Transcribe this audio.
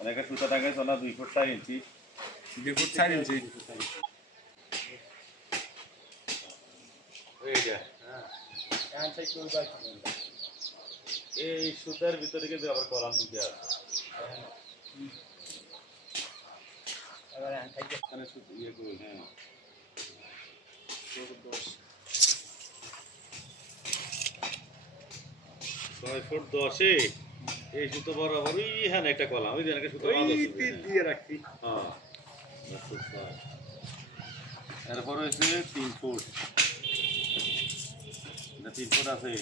অনেকে সুতা টাকা সোনা 2 ফুট 4 ইঞ্চি 2 ফুট 4 ইঞ্চি এই সুতার ভিতরে কিন্তু আবার কলাম দিতে আছে ইয়ে করি হ্যাঁ 6 ফুট 10 এই সুতো বরাবর হ্যাঁ একটা কলাম ওই জন্য সুতো দিয়ে রাখছি হ্যাঁ এরপর হয়েছে 3 ফুট 3 ফুট আছে